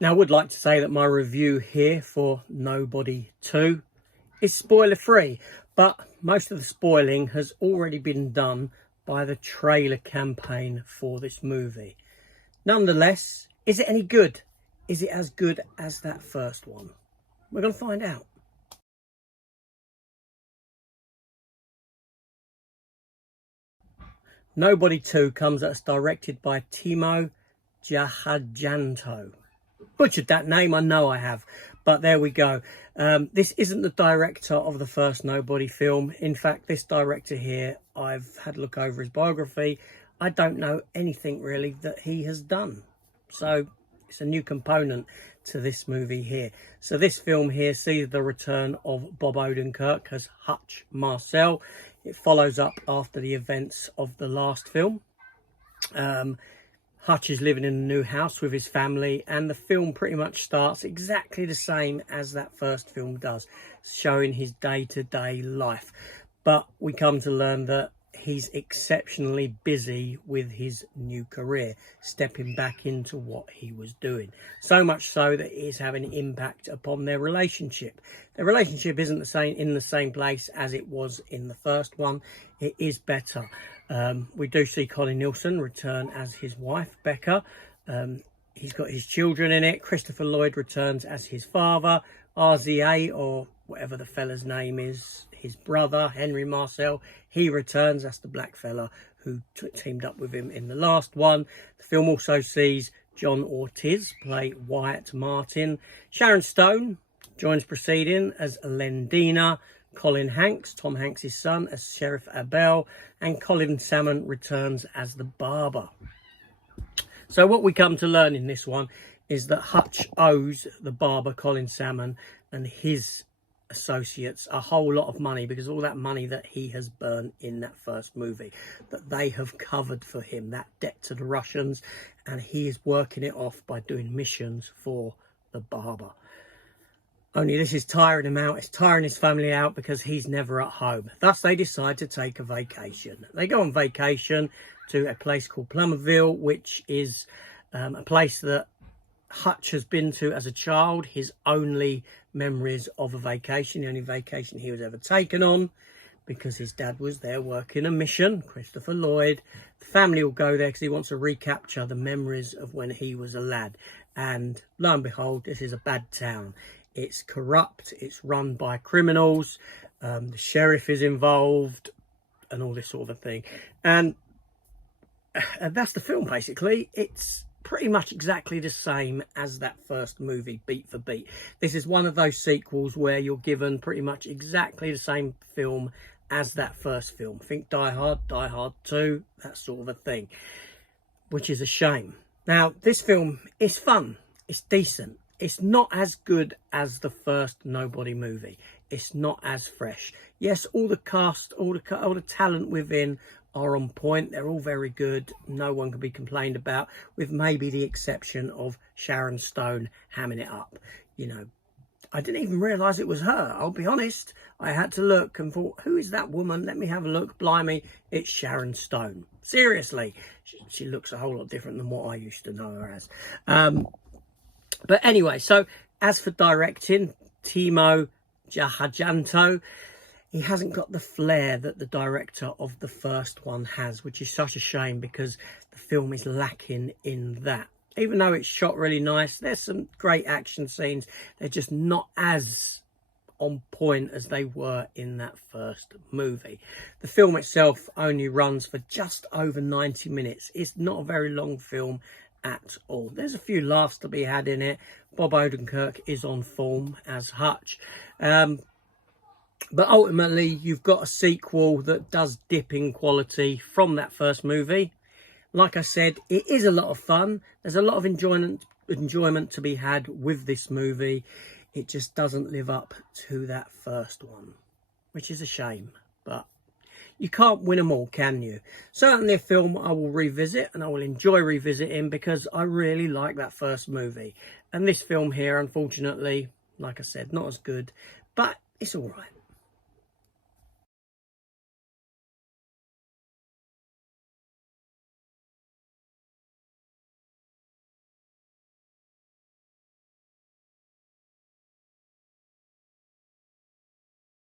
Now, I would like to say that my review here for Nobody 2 is spoiler free, but most of the spoiling has already been done by the trailer campaign for this movie. Nonetheless, is it any good? Is it as good as that first one? We're going to find out. Nobody 2 comes at us directed by Timo Tjahjanto. Butchered that name, I know I have, but there we go. This isn't the director of the first Nobody film. In fact, this director here, I've had a look over his biography. I don't know anything really that he has done. So it's a new component to this movie here. So this film here sees the return of Bob Odenkirk as Hutch Marcel. It follows up after the events of the last film. Hutch is living in a new house with his family, and the film pretty much starts exactly the same as that first film does, showing his day-to-day life. But we come to learn that he's exceptionally busy with his new career, stepping back into what he was doing. So much so that it is having an impact upon their relationship. Their relationship isn't in the same place as it was in the first one. It is better. We do see Colin Nielsen return as his wife, Becca. He's got his children in it. Christopher Lloyd returns as his father. RZA, or whatever the fella's name is, his brother, Henry Marcel, he returns. That's the black fella who teamed up with him in the last one. The film also sees John Ortiz play Wyatt Martin. Sharon Stone joins proceeding as Lendina. Colin Hanks, Tom Hanks' son, as Sheriff Abel, and Colin Salmon returns as the barber. So what we come to learn in this one is that Hutch owes the barber Colin Salmon and his associates a whole lot of money, because all that money that he has burned in that first movie, that they have covered for him, that debt to the Russians, and he is working it off by doing missions for the barber. Only this is tiring him out. It's tiring his family out because he's never at home. Thus, they decide to take a vacation. They go on vacation to a place called Plummerville, which is a place that Hutch has been to as a child. His only memories of a vacation, the only vacation he was ever taken on, because his dad was there working a mission, Christopher Lloyd. The family will go there because he wants to recapture the memories of when he was a lad. And lo and behold, this is a bad town. It's corrupt, it's run by criminals, the sheriff is involved, and all this sort of thing. And that's the film, basically. It's pretty much exactly the same as that first movie, beat for beat. This is one of those sequels where you're given pretty much exactly the same film as that first film. Think Die Hard, Die Hard 2, that sort of a thing, which is a shame. Now, this film is fun, it's decent. It's not as good as the first Nobody movie. It's not as fresh. Yes, all the cast, all the talent within are on point. They're all very good. No one can be complained about, with maybe the exception of Sharon Stone hamming it up. You know, I didn't even realise it was her. I'll be honest. I had to look and thought, who is that woman? Let me have a look. Blimey, it's Sharon Stone. Seriously, she looks a whole lot different than what I used to know her as. But anyway, so as for directing, Timo Tjahjanto, he hasn't got the flair that the director of the first one has, which is such a shame because the film is lacking in that. Even though it's shot really nice, there's some great action scenes. They're just not as on point as they were in that first movie. The film itself only runs for just over 90 minutes. It's not a very long film at all. There's a few laughs to be had in it. Bob Odenkirk is on form as Hutch. But ultimately, you've got a sequel that does dip in quality from that first movie. Like I said, it is a lot of fun. There's a lot of enjoyment to be had with this movie. It just doesn't live up to that first one, which is a shame. But you can't win them all, can you? Certainly a film I will revisit, and I will enjoy revisiting because I really like that first movie. And this film here, unfortunately, like I said, not as good, but it's all right.